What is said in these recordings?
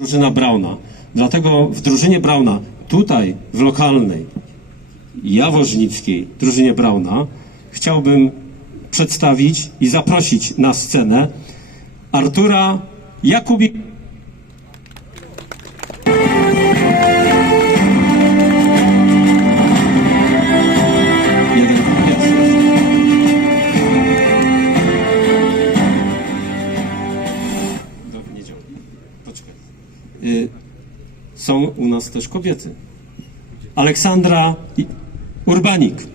drużyna Brauna. Dlatego w drużynie Brauna, tutaj w lokalnej, jaworznickiej drużynie Brauna, chciałbym przedstawić i zaprosić na scenę Artura Jakubi. U nas też kobiety. Aleksandra Urbanik.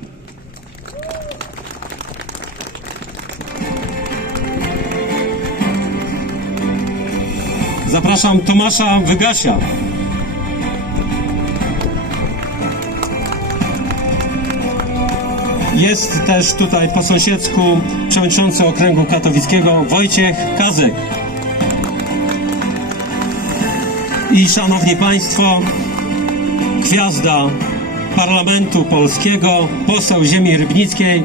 Zapraszam Tomasza Wygasia. Jest też tutaj po sąsiedzku przewodniczący okręgu katowickiego Wojciech Kazek. I szanowni państwo, gwiazda parlamentu polskiego, poseł ziemi rybnickiej,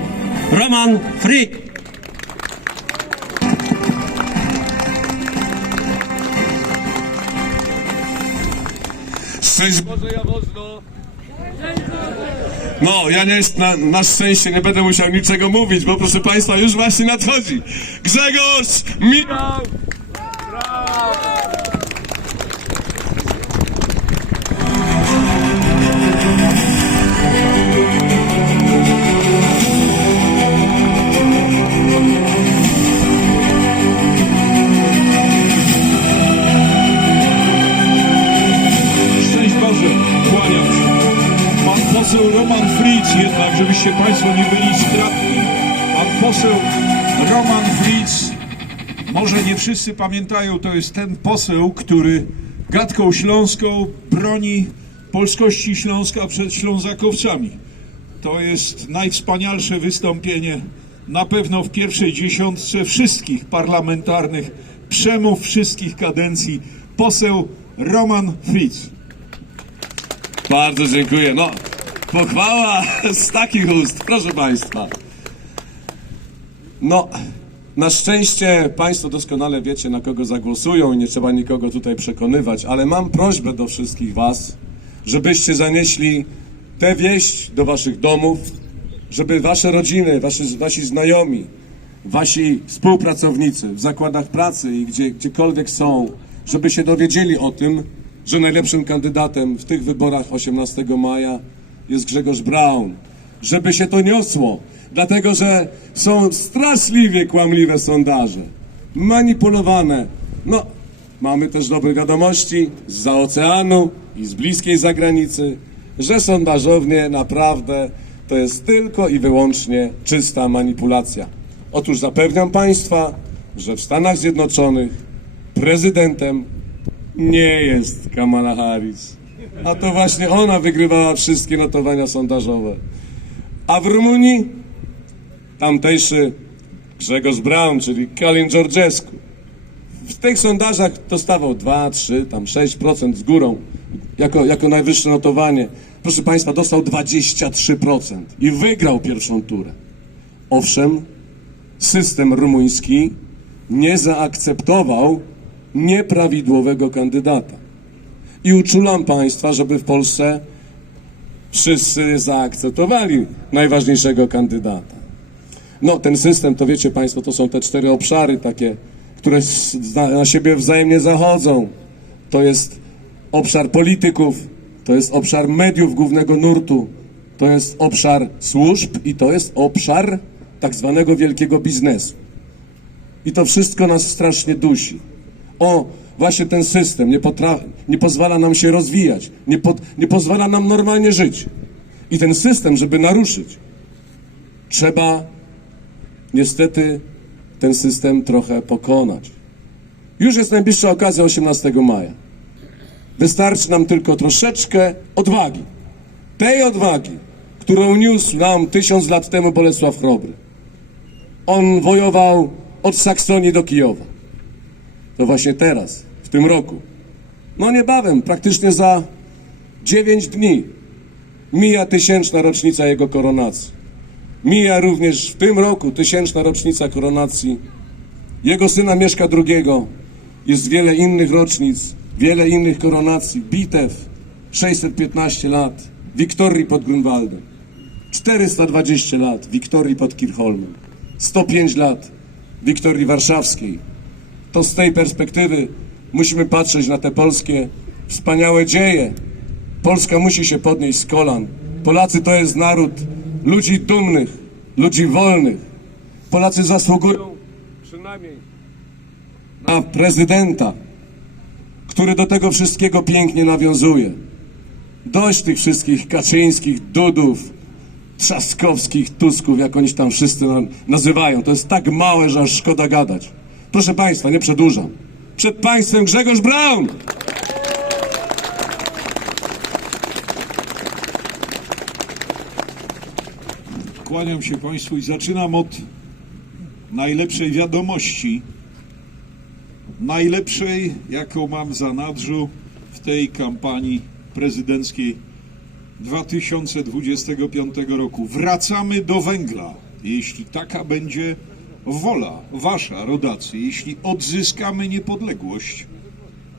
Roman Fryk. Szczęść Boże! No, ja nie, na, na szczęście nie będę musiał niczego mówić, bo proszę Państwa, już właśnie nadchodzi. Grzegorz Michał! Poseł Roman Fritz jednak, żebyście Państwo nie byli stratni. Pan poseł Roman Fritz, może nie wszyscy pamiętają, to jest ten poseł, który gadką śląską broni polskości Śląska przed Ślązakowcami. To jest najwspanialsze wystąpienie na pewno w pierwszej dziesiątce wszystkich parlamentarnych przemów wszystkich kadencji. Poseł Roman Fritz. Bardzo dziękuję. No, pochwała z takich ust, proszę Państwa. No, na szczęście Państwo doskonale wiecie, na kogo zagłosują i nie trzeba nikogo tutaj przekonywać, ale mam prośbę do wszystkich Was, żebyście zanieśli tę wieść do Waszych domów, żeby Wasze rodziny, wasi, wasi znajomi, Wasi współpracownicy w zakładach pracy i gdzie, gdziekolwiek są, żeby się dowiedzieli o tym, że najlepszym kandydatem w tych wyborach 18 maja jest Grzegorz Braun. Żeby się to niosło, dlatego że są straszliwie kłamliwe sondaże, manipulowane. No, mamy też dobre wiadomości z oceanu i z bliskiej zagranicy, że sondażownie naprawdę to jest tylko i wyłącznie czysta manipulacja. Otóż zapewniam Państwa, że w Stanach Zjednoczonych prezydentem nie jest Kamala Harris. A to właśnie ona wygrywała wszystkie notowania sondażowe. A w Rumunii tamtejszy Grzegorz Brown, czyli Colin Georgescu. W tych sondażach dostawał 2, 3, tam 6% z górą jako, jako najwyższe notowanie. Proszę Państwa, dostał 23% i wygrał pierwszą turę. Owszem, system rumuński nie zaakceptował nieprawidłowego kandydata. I uczulam Państwa, żeby w Polsce wszyscy zaakceptowali najważniejszego kandydata. No, ten system, to wiecie Państwo, to są te cztery obszary takie, które na siebie wzajemnie zachodzą. To jest obszar polityków, to jest obszar mediów głównego nurtu, to jest obszar służb i to jest obszar tak zwanego wielkiego biznesu. I to wszystko nas strasznie dusi. O, właśnie ten system nie, nie pozwala nam się rozwijać, nie, nie pozwala nam normalnie żyć. I ten system, żeby naruszyć, trzeba niestety ten system trochę pokonać. Już jest najbliższa okazja 18 maja. Wystarczy nam tylko troszeczkę odwagi. Tej odwagi, którą niósł nam tysiąc lat temu Bolesław Chrobry. On wojował od Saksonii do Kijowa. To właśnie teraz, w tym roku. No niebawem, praktycznie za 9 dni mija tysięczna rocznica jego koronacji. Mija również w tym roku tysięczna rocznica koronacji jego syna Mieszka II. Jest wiele innych rocznic. wiele innych koronacji, bitew, 615 lat, Wiktorii pod Grunwaldem, 420 lat Wiktorii pod Kirchholmem, 105 lat Wiktorii Warszawskiej. To z tej perspektywy musimy patrzeć na te polskie wspaniałe dzieje. Polska musi się podnieść z kolan. Polacy to jest naród ludzi dumnych, ludzi wolnych. Polacy zasługują przynajmniej na prezydenta, który do tego wszystkiego pięknie nawiązuje. Dość tych wszystkich Kaczyńskich, Dudów, Trzaskowskich, Tusków, jak oni tam wszyscy na- nazywają. To jest tak małe, że aż szkoda gadać. Proszę Państwa, nie przedłużam. Przed Państwem Grzegorz Braun! Kłaniam się Państwu i zaczynam od najlepszej wiadomości. Najlepszej, jaką mam za nadrzu w tej kampanii prezydenckiej 2025 roku. Wracamy do węgla, jeśli taka będzie wola wasza, rodacy, jeśli odzyskamy niepodległość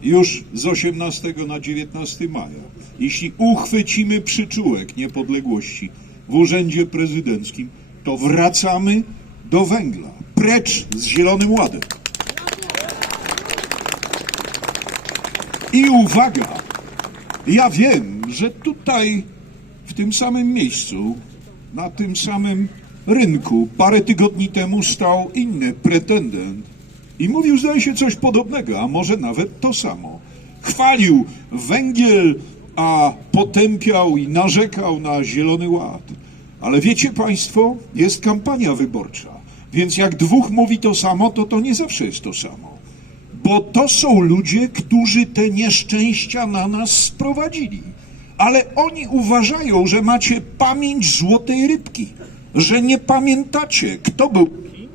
już z 18 na 19 maja, jeśli uchwycimy przyczółek niepodległości w urzędzie prezydenckim, to wracamy do węgla, precz z Zielonym Ładem. I uwaga, ja wiem, że tutaj, w tym samym miejscu, na tym samym rynku, parę tygodni temu stał inny pretendent i mówił, zdaje się, coś podobnego, a może nawet to samo. Chwalił węgiel, a potępiał i narzekał na Zielony Ład. Ale wiecie Państwo, jest kampania wyborcza, więc jak dwóch mówi to samo, to to nie zawsze jest to samo. Bo to są ludzie, którzy te nieszczęścia na nas sprowadzili. Ale oni uważają, że macie pamięć złotej rybki, że nie pamiętacie, kto był kim,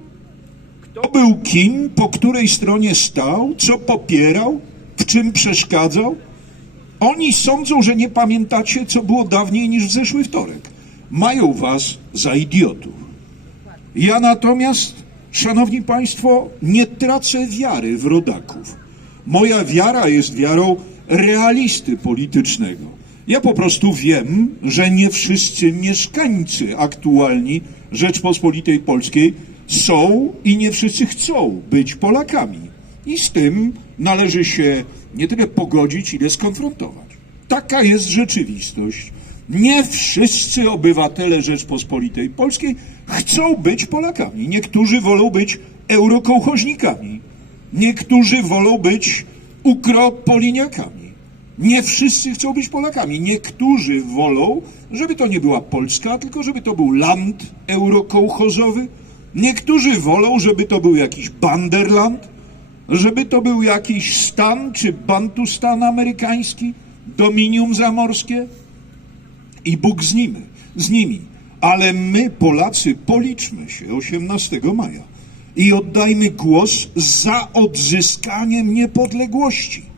kto był kim, po której stronie stał, co popierał, w czym przeszkadzał. Oni sądzą, że nie pamiętacie, co było dawniej niż w zeszły wtorek. Mają was za idiotów. Ja natomiast, szanowni państwo, nie tracę wiary w rodaków. Moja wiara jest wiarą realisty politycznego. Ja po prostu wiem, że nie wszyscy mieszkańcy aktualni Rzeczpospolitej Polskiej są i nie wszyscy chcą być Polakami. I z tym należy się nie tyle pogodzić, ile skonfrontować. Taka jest rzeczywistość. Nie wszyscy obywatele Rzeczpospolitej Polskiej chcą być Polakami. Niektórzy wolą być eurokołchoźnikami. Niektórzy wolą być ukropoliniakami. Nie wszyscy chcą być Polakami. Niektórzy wolą, żeby to nie była Polska, tylko żeby to był land eurokołchozowy. Niektórzy wolą, żeby to był jakiś Banderland, żeby to był jakiś stan czy Bantustan amerykański, dominium zamorskie i Bóg z nimi, z nimi. Ale my, Polacy, policzmy się 18 maja i oddajmy głos za odzyskaniem niepodległości.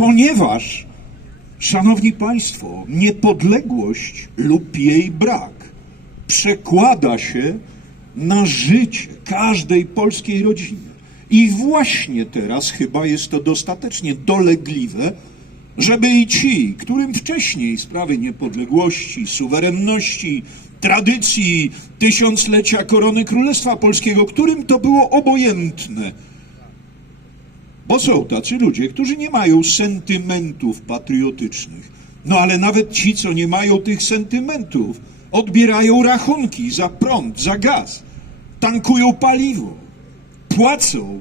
Ponieważ, szanowni państwo, niepodległość lub jej brak przekłada się na życie każdej polskiej rodziny. I właśnie teraz chyba jest to dostatecznie dolegliwe, żeby i ci, którym wcześniej sprawy niepodległości, suwerenności, tradycji, tysiąclecia korony Królestwa Polskiego, którym to było obojętne, bo są tacy ludzie, którzy nie mają sentymentów patriotycznych. No ale nawet ci, co nie mają tych sentymentów, odbierają rachunki za prąd, za gaz, tankują paliwo, płacą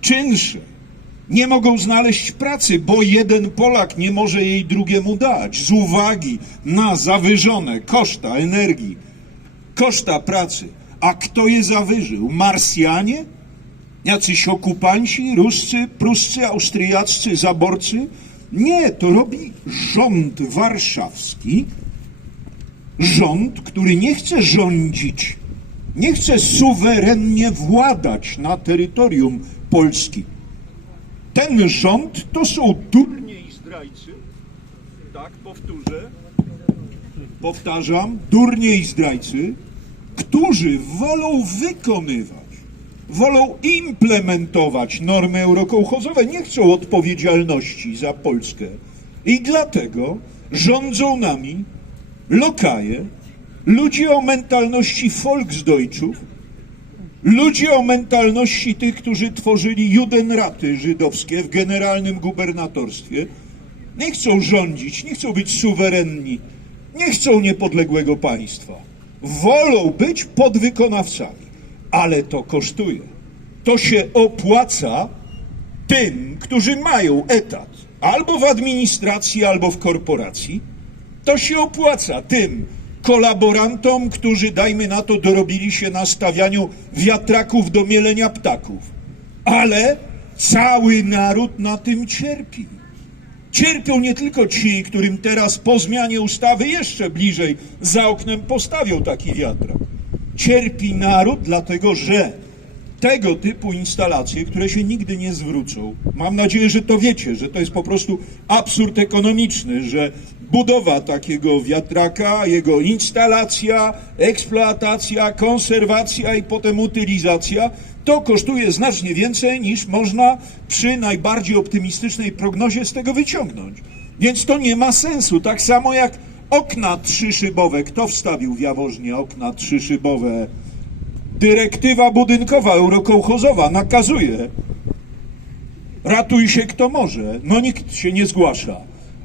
czynsze, nie mogą znaleźć pracy, bo jeden Polak nie może jej drugiemu dać z uwagi na zawyżone koszta energii, koszta pracy. A kto je zawyżył? Marsjanie? Jacyś okupanci, ruscy, pruscy, austriaccy, zaborcy? Nie, to robi rząd warszawski, rząd, który nie chce rządzić, nie chce suwerennie władać na terytorium Polski. Ten rząd to są durnie i zdrajcy, tak powtórzę, powtarzam, durnie i zdrajcy, którzy wolą wykonywać wolą implementować normy eurokołchozowe, nie chcą odpowiedzialności za Polskę. I dlatego rządzą nami lokaje, ludzie o mentalności Volksdeutschów, ludzie o mentalności tych, którzy tworzyli Judenraty żydowskie w generalnym gubernatorstwie, nie chcą rządzić, nie chcą być suwerenni, nie chcą niepodległego państwa. Wolą być podwykonawcami, ale to kosztuje. To się opłaca tym, którzy mają etat albo w administracji, albo w korporacji. To się opłaca tym kolaborantom, którzy, dajmy na to, dorobili się na stawianiu wiatraków do mielenia ptaków. Ale cały naród na tym cierpi. Cierpią nie tylko ci, którym teraz po zmianie ustawy jeszcze bliżej za oknem postawią taki wiatrak. Cierpi naród, dlatego że tego typu instalacje, które się nigdy nie zwrócą, mam nadzieję, że to wiecie, że to jest po prostu absurd ekonomiczny, że budowa takiego wiatraka, jego instalacja, eksploatacja, konserwacja i potem utylizacja, to kosztuje znacznie więcej niż można przy najbardziej optymistycznej prognozie z tego wyciągnąć. Więc to nie ma sensu. Tak samo jak okna trzyszybowe. Kto wstawił w Jaworznie okna trzyszybowe? Dyrektywa budynkowa eurokołchozowa nakazuje. Ratuj się kto może. No nikt się nie zgłasza.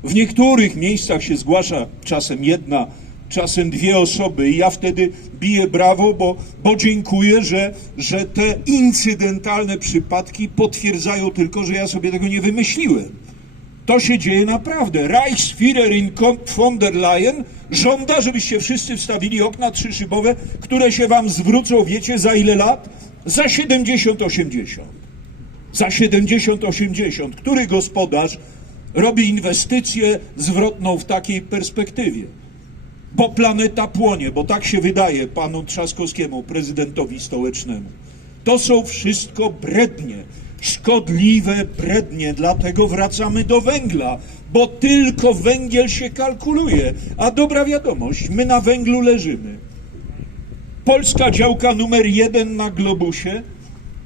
W niektórych miejscach się zgłasza czasem jedna, czasem dwie osoby i ja wtedy biję brawo, bo, bo dziękuję, że, że te incydentalne przypadki potwierdzają tylko, że ja sobie tego nie wymyśliłem. To się dzieje naprawdę. Reichsführerin von der Leyen żąda, żebyście wszyscy wstawili okna trzyszybowe, które się wam zwrócą, wiecie, za ile lat? Za 70-80. Za 70-80. Który gospodarz robi inwestycję zwrotną w takiej perspektywie? Bo planeta płonie, bo tak się wydaje panu Trzaskowskiemu, prezydentowi stołecznemu. To są wszystko brednie, szkodliwe brednie, dlatego wracamy do węgla, bo tylko węgiel się kalkuluje. A dobra wiadomość, my na węglu leżymy. Polska działka numer jeden na globusie.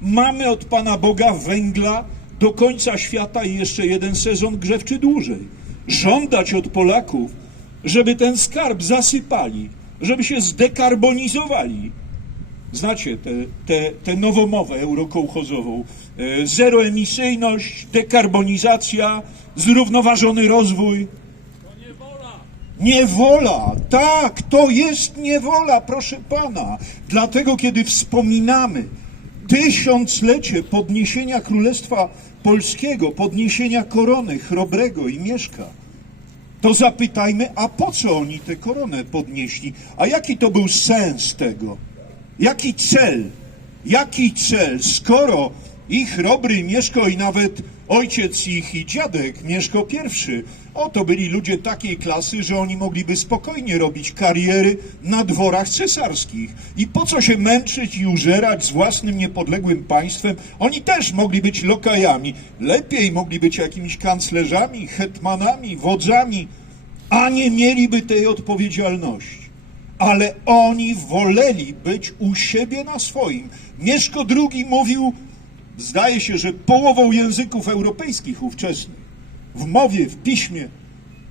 Mamy od Pana Boga węgla do końca świata i jeszcze jeden sezon grzewczy dłużej. Żądać od Polaków, żeby ten skarb zasypali, żeby się zdekarbonizowali. Znacie tę te, te nowomowę eurokołchozową. E, Zeroemisyjność, dekarbonizacja, zrównoważony rozwój. Niewola, tak, to jest niewola, proszę pana. Dlatego, kiedy wspominamy tysiąclecie podniesienia Królestwa Polskiego, podniesienia korony Chrobrego i Mieszka, to zapytajmy, a po co oni tę koronę podnieśli? A jaki to był sens tego? Jaki cel? Jaki cel, skoro i Chrobry, Mieszko i nawet ojciec ich i dziadek, Mieszko I, o to byli ludzie takiej klasy, że oni mogliby spokojnie robić kariery na dworach cesarskich. I po co się męczyć i użerać z własnym niepodległym państwem? Oni też mogli być lokajami. Lepiej mogli być jakimiś kanclerzami, hetmanami, wodzami, a nie mieliby tej odpowiedzialności ale oni woleli być u siebie na swoim. Mieszko II mówił, zdaje się, że połową języków europejskich ówczesnych, w mowie, w piśmie.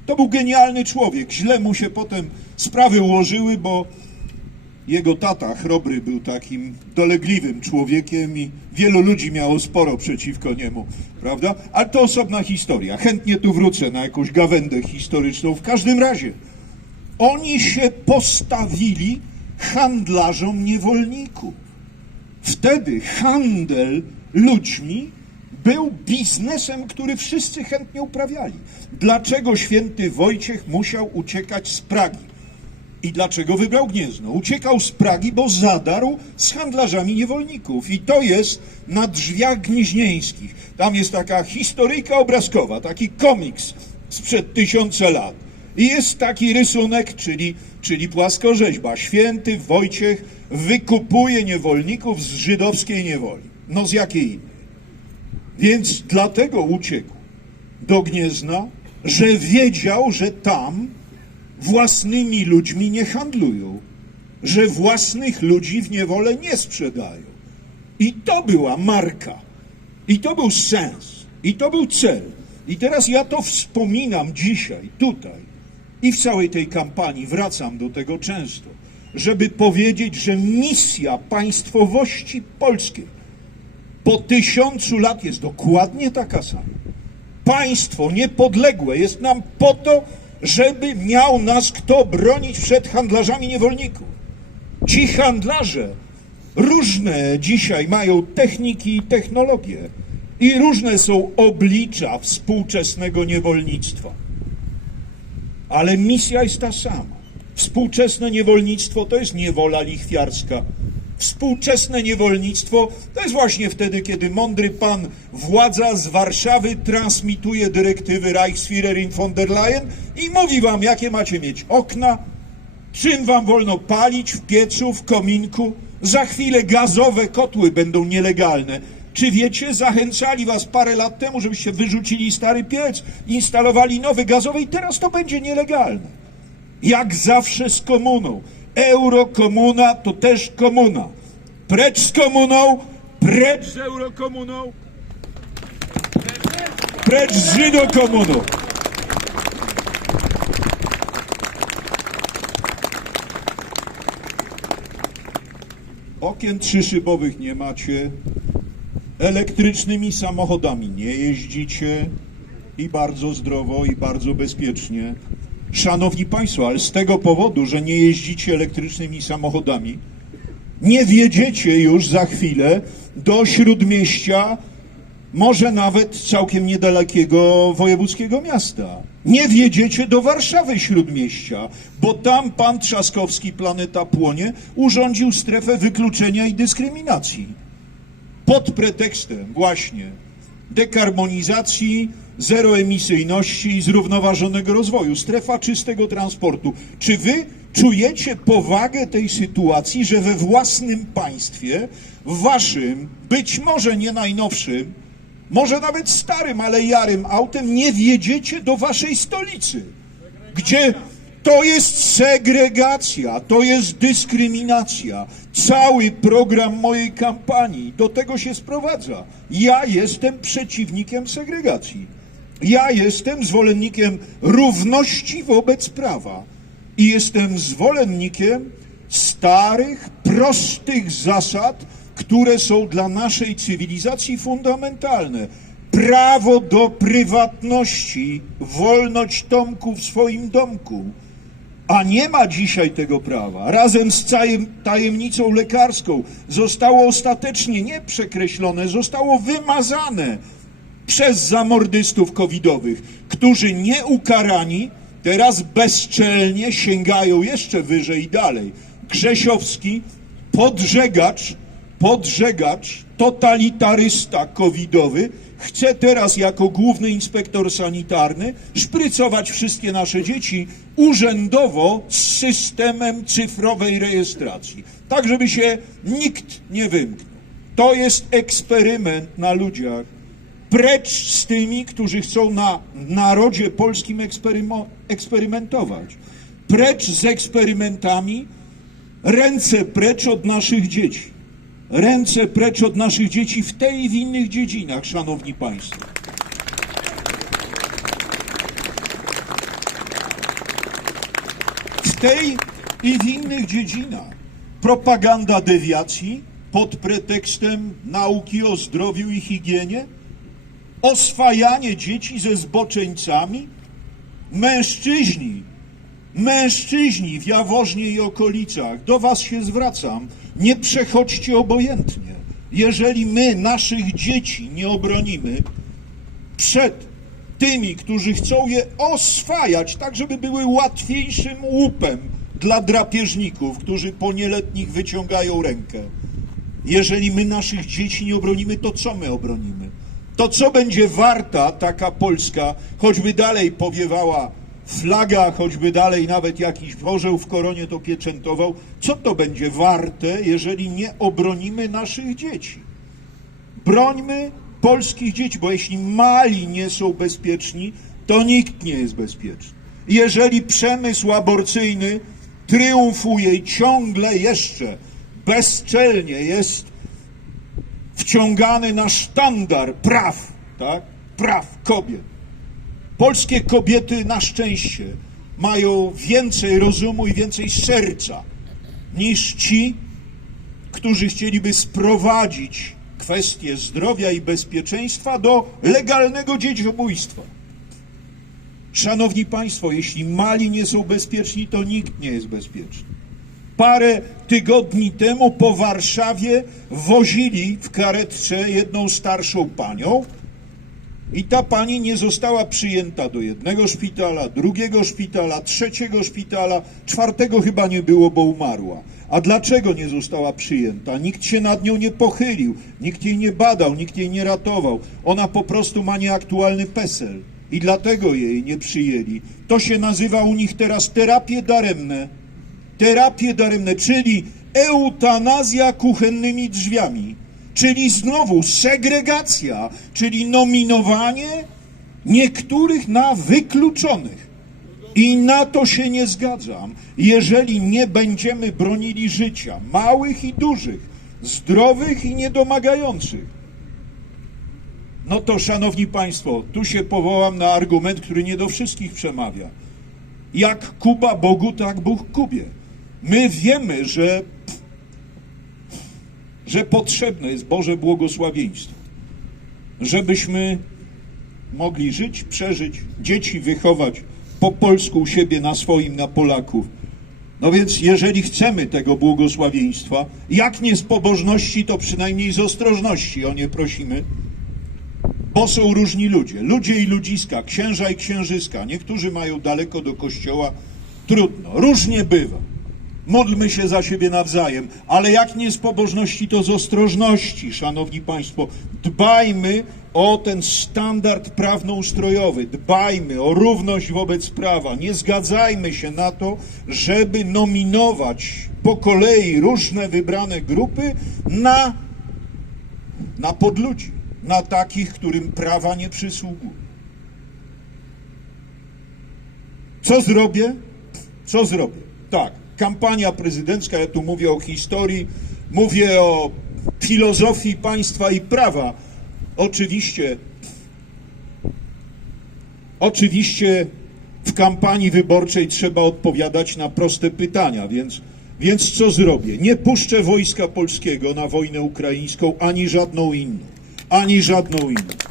To był genialny człowiek. Źle mu się potem sprawy ułożyły, bo jego tata, Chrobry, był takim dolegliwym człowiekiem i wielu ludzi miało sporo przeciwko niemu, prawda? Ale to osobna historia. Chętnie tu wrócę na jakąś gawędę historyczną. W każdym razie, oni się postawili handlarzom niewolników. Wtedy handel ludźmi był biznesem, który wszyscy chętnie uprawiali. Dlaczego święty Wojciech musiał uciekać z Pragi? I dlaczego wybrał Gniezno? Uciekał z Pragi, bo zadarł z handlarzami niewolników. I to jest na drzwiach gnieźnieńskich. Tam jest taka historyjka obrazkowa, taki komiks sprzed tysiąca lat. I jest taki rysunek, czyli, czyli płaskorzeźba. Święty Wojciech wykupuje niewolników z żydowskiej niewoli. No z jakiej innej? Więc dlatego uciekł do Gniezna, że wiedział, że tam własnymi ludźmi nie handlują, że własnych ludzi w niewolę nie sprzedają. I to była marka. I to był sens. I to był cel. I teraz ja to wspominam dzisiaj, tutaj i w całej tej kampanii, wracam do tego często, żeby powiedzieć, że misja państwowości polskiej po tysiącu lat jest dokładnie taka sama. Państwo niepodległe jest nam po to, żeby miał nas kto bronić przed handlarzami niewolników. Ci handlarze różne dzisiaj mają techniki i technologie i różne są oblicza współczesnego niewolnictwa. Ale misja jest ta sama. Współczesne niewolnictwo to jest niewola lichwiarska. Współczesne niewolnictwo to jest właśnie wtedy, kiedy mądry pan władza z Warszawy transmituje dyrektywy Reichsführerin von der Leyen i mówi wam, jakie macie mieć okna, czym wam wolno palić w piecu, w kominku. Za chwilę gazowe kotły będą nielegalne. Czy wiecie, zachęcali was parę lat temu, żebyście wyrzucili stary piec, instalowali nowy gazowy i teraz to będzie nielegalne. Jak zawsze z komuną. Eurokomuna to też komuna. Precz z komuną, precz z eurokomuną, precz z żydokomuną. Okien trzyszybowych nie macie, elektrycznymi samochodami nie jeździcie i bardzo zdrowo i bardzo bezpiecznie. Szanowni Państwo, ale z tego powodu, że nie jeździcie elektrycznymi samochodami, nie wjedziecie już za chwilę do śródmieścia, może nawet całkiem niedalekiego wojewódzkiego miasta. Nie wjedziecie do Warszawy śródmieścia, bo tam pan Trzaskowski, planeta płonie, urządził strefę wykluczenia i dyskryminacji pod pretekstem właśnie dekarbonizacji, zeroemisyjności i zrównoważonego rozwoju, strefa czystego transportu. Czy wy czujecie powagę tej sytuacji, że we własnym państwie, w waszym, być może nie najnowszym, może nawet starym, ale jarym autem nie wjedziecie do waszej stolicy, gdzie to jest segregacja, to jest dyskryminacja. Cały program mojej kampanii do tego się sprowadza. Ja jestem przeciwnikiem segregacji. Ja jestem zwolennikiem równości wobec prawa i jestem zwolennikiem starych, prostych zasad, które są dla naszej cywilizacji fundamentalne. Prawo do prywatności, wolność Tomku w swoim domku. A nie ma dzisiaj tego prawa. Razem z tajemnicą lekarską zostało ostatecznie nie przekreślone, zostało wymazane przez zamordystów covidowych, którzy nieukarani teraz bezczelnie sięgają jeszcze wyżej i dalej. Grzesiowski, podżegacz, podżegacz, totalitarysta covidowy, chce teraz jako główny inspektor sanitarny szprycować wszystkie nasze dzieci urzędowo z systemem cyfrowej rejestracji, tak żeby się nikt nie wymknął. To jest eksperyment na ludziach. Precz z tymi, którzy chcą na narodzie polskim eksperymentować. Precz z eksperymentami, ręce precz od naszych dzieci. Ręce precz od naszych dzieci w tej i w innych dziedzinach, szanowni państwo. W tej i w innych dziedzinach. Propaganda dewiacji pod pretekstem nauki o zdrowiu i higienie, oswajanie dzieci ze zboczeńcami, mężczyźni, mężczyźni w Jaworznie i okolicach, do was się zwracam, nie przechodźcie obojętnie. Jeżeli my naszych dzieci nie obronimy przed tymi, którzy chcą je oswajać, tak żeby były łatwiejszym łupem dla drapieżników, którzy po nieletnich wyciągają rękę. Jeżeli my naszych dzieci nie obronimy, to co my obronimy? To co będzie warta taka Polska, choćby dalej powiewała flaga, choćby dalej nawet jakiś orzeł w koronie to pieczętował, co to będzie warte, jeżeli nie obronimy naszych dzieci? Brońmy polskich dzieci, bo jeśli mali nie są bezpieczni, to nikt nie jest bezpieczny. Jeżeli przemysł aborcyjny triumfuje i ciągle jeszcze bezczelnie jest wciągany na sztandar praw, tak? Praw kobiet. Polskie kobiety na szczęście mają więcej rozumu i więcej serca niż ci, którzy chcieliby sprowadzić kwestie zdrowia i bezpieczeństwa do legalnego dzieciobójstwa. Szanowni Państwo, jeśli mali nie są bezpieczni, to nikt nie jest bezpieczny. Parę tygodni temu po Warszawie wozili w karetce jedną starszą panią i ta pani nie została przyjęta do jednego szpitala, drugiego szpitala, trzeciego szpitala, czwartego chyba nie było, bo umarła. A dlaczego nie została przyjęta? Nikt się nad nią nie pochylił, nikt jej nie badał, nikt jej nie ratował. Ona po prostu ma nieaktualny PESEL i dlatego jej nie przyjęli. To się nazywa u nich teraz terapie daremne. Terapie daremne, czyli eutanazja kuchennymi drzwiami, czyli znowu segregacja, czyli nominowanie niektórych na wykluczonych. I na to się nie zgadzam. Jeżeli nie będziemy bronili życia, małych i dużych, zdrowych i niedomagających, no to, szanowni państwo, tu się powołam na argument, który nie do wszystkich przemawia. Jak Kuba Bogu, tak Bóg Kubie. My wiemy, że, że potrzebne jest Boże błogosławieństwo, żebyśmy mogli żyć, przeżyć, dzieci wychować po polsku u siebie, na swoim, na Polaków. No więc jeżeli chcemy tego błogosławieństwa, jak nie z pobożności, to przynajmniej z ostrożności o nie prosimy, bo są różni ludzie, ludzie i ludziska, księża i księżyska. Niektórzy mają daleko do kościoła, trudno, różnie bywa. Módlmy się za siebie nawzajem, ale jak nie z pobożności, to z ostrożności, szanowni państwo. Dbajmy o ten standard prawnoustrojowy, dbajmy o równość wobec prawa. Nie zgadzajmy się na to, żeby nominować po kolei różne wybrane grupy na na podludzi, na takich, którym prawa nie przysługują. Co zrobię? Co zrobię? Tak, kampania prezydencka, ja tu mówię o historii, mówię o filozofii państwa i prawa. Oczywiście, oczywiście w kampanii wyborczej trzeba odpowiadać na proste pytania, więc, więc co zrobię? Nie puszczę wojska polskiego na wojnę ukraińską, ani żadną inną, ani żadną inną.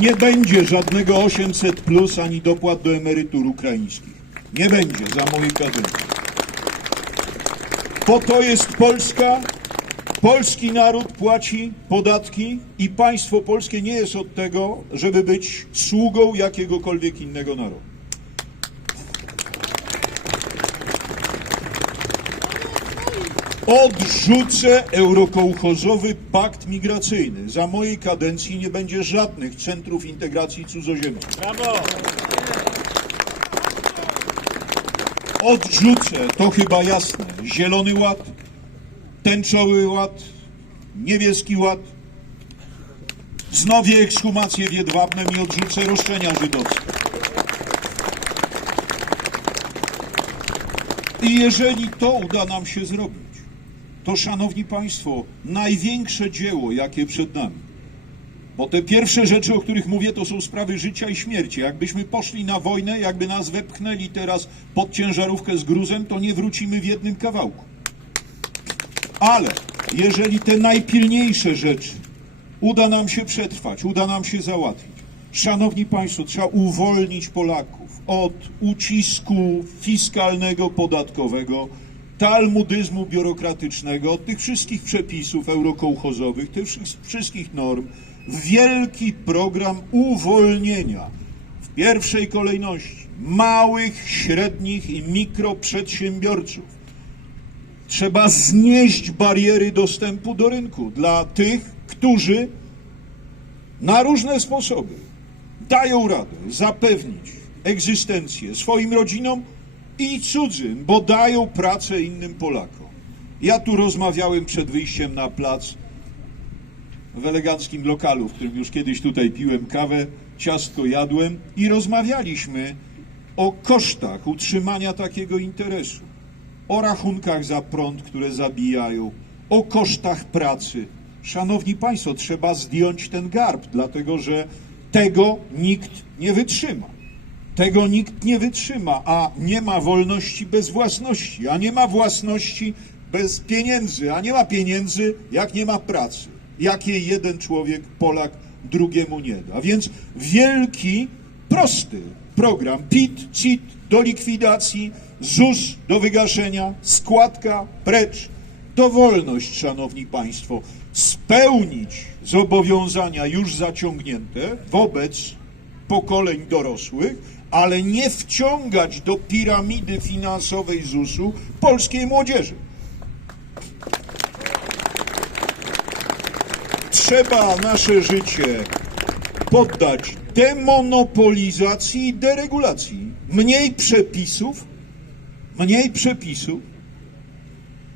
Nie będzie żadnego 800 plus ani dopłat do emerytur ukraińskich. Nie będzie za mojej kadencji. Po to jest Polska. Polski naród płaci podatki i państwo polskie nie jest od tego, żeby być sługą jakiegokolwiek innego narodu. Odrzucę eurokołchozowy pakt migracyjny. Za mojej kadencji nie będzie żadnych centrów integracji cudzoziemców. Odrzucę, to chyba jasne, zielony ład, tęczowy ład, niebieski ład, wznowię ekshumację w Jedwabnem i odrzucę roszczenia żydowskie. I jeżeli to uda nam się zrobić, to szanowni państwo, największe dzieło, jakie przed nami. Bo te pierwsze rzeczy, o których mówię, to są sprawy życia i śmierci. Jakbyśmy poszli na wojnę, jakby nas wepchnęli teraz pod ciężarówkę z gruzem, to nie wrócimy w jednym kawałku. Ale jeżeli te najpilniejsze rzeczy uda nam się przetrwać, uda nam się załatwić, szanowni państwo, trzeba uwolnić Polaków od ucisku fiskalnego, podatkowego, talmudyzmu biurokratycznego, od tych wszystkich przepisów eurokołchozowych, tych wszy- wszystkich norm, wielki program uwolnienia w pierwszej kolejności małych, średnich i mikroprzedsiębiorców. Trzeba znieść bariery dostępu do rynku dla tych, którzy na różne sposoby dają radę zapewnić egzystencję swoim rodzinom i cudzym, bo dają pracę innym Polakom. Ja tu rozmawiałem przed wyjściem na plac w eleganckim lokalu, w którym już kiedyś tutaj piłem kawę, ciastko jadłem i rozmawialiśmy o kosztach utrzymania takiego interesu. o rachunkach za prąd, które zabijają, o kosztach pracy. Szanowni Państwo, trzeba zdjąć ten garb, dlatego że tego nikt nie wytrzyma. Tego nikt nie wytrzyma, a nie ma wolności bez własności, a nie ma własności bez pieniędzy, a nie ma pieniędzy, jak nie ma pracy. Jakiej jeden człowiek, Polak, drugiemu nie da. Więc wielki, prosty program PIT, CIT do likwidacji, ZUS do wygaszenia, składka precz. To wolność, szanowni państwo, spełnić zobowiązania już zaciągnięte wobec pokoleń dorosłych, ale nie wciągać do piramidy finansowej ZUS-u polskiej młodzieży. Trzeba nasze życie poddać demonopolizacji i deregulacji. Mniej przepisów, mniej przepisów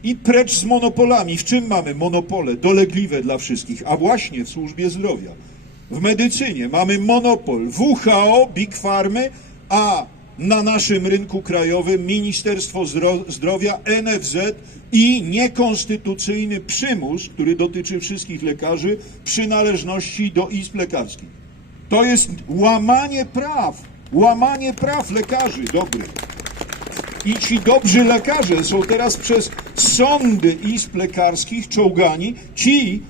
i precz z monopolami. W czym mamy monopole? Dolegliwe dla wszystkich, a właśnie w służbie zdrowia. W medycynie mamy monopol WHO, Big Farmy, a na naszym rynku krajowym Ministerstwo Zdro- Zdrowia, NFZ i niekonstytucyjny przymus, który dotyczy wszystkich lekarzy, przynależności do izb lekarskich. To jest łamanie praw, łamanie praw lekarzy dobrych. I ci dobrzy lekarze są teraz przez sądy izb lekarskich czołgani. Ci,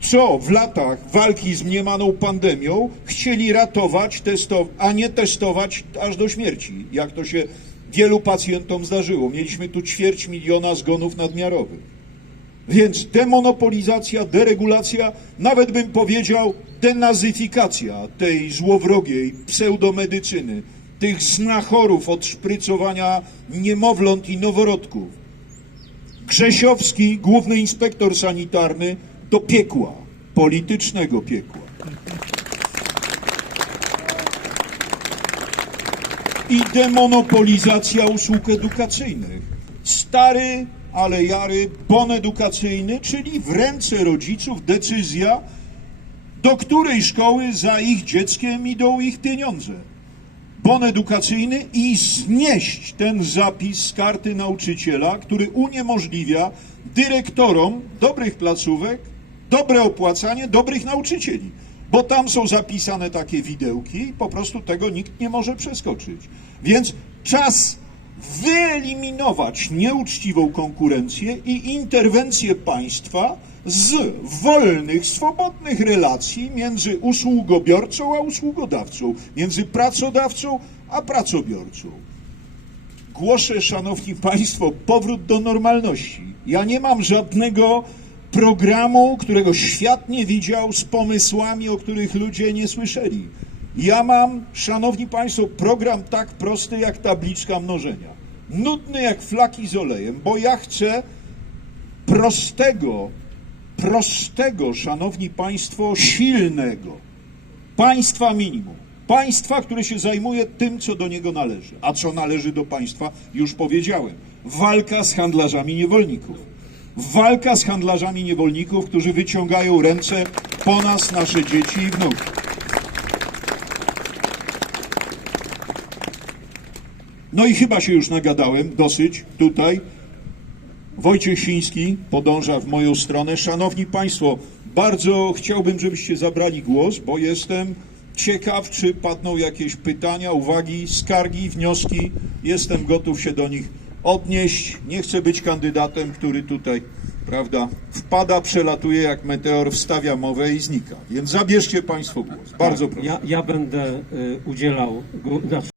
co w latach walki z mniemaną pandemią chcieli ratować, a nie testować aż do śmierci, jak to się wielu pacjentom zdarzyło. Mieliśmy tu ćwierć miliona zgonów nadmiarowych. Więc demonopolizacja, deregulacja, nawet bym powiedział denazyfikacja tej złowrogiej pseudomedycyny, tych znachorów od szprycowania niemowląt i noworodków. Grzesiowski, główny inspektor sanitarny, do piekła, politycznego piekła. i demonopolizacja usług edukacyjnych. Stary, ale jary bon edukacyjny, czyli w ręce rodziców decyzja, do której szkoły za ich dzieckiem idą ich pieniądze. Bon edukacyjny i znieść ten zapis z karty nauczyciela, który uniemożliwia dyrektorom dobrych placówek dobre opłacanie dobrych nauczycieli, bo tam są zapisane takie widełki i po prostu tego nikt nie może przeskoczyć. Więc czas wyeliminować nieuczciwą konkurencję i interwencję państwa z wolnych, swobodnych relacji między usługobiorcą a usługodawcą, między pracodawcą a pracobiorcą. Głoszę, szanowni państwo, powrót do normalności. Ja nie mam żadnego programu, którego świat nie widział, z pomysłami, o których ludzie nie słyszeli. Ja mam, szanowni państwo, program tak prosty jak tabliczka mnożenia. Nudny jak flaki z olejem, bo ja chcę prostego, prostego, szanowni państwo, silnego państwa minimum. Państwa, które się zajmuje tym, co do niego należy. A co należy do państwa, już powiedziałem. Walka z handlarzami niewolników. Walka z handlarzami niewolników, którzy wyciągają ręce po nas, nasze dzieci i wnuki. No i chyba się już nagadałem, dosyć tutaj. Wojciech Siński podąża w moją stronę. Szanowni Państwo, bardzo chciałbym, żebyście zabrali głos, bo jestem ciekaw, czy padną jakieś pytania, uwagi, skargi, wnioski. Jestem gotów się do nich odnieść. Nie chcę być kandydatem, który tutaj, prawda, wpada, przelatuje jak meteor, wstawia mowę i znika. Więc zabierzcie Państwo głos. Bardzo proszę. Ja, ja będę y, udzielał, znaczy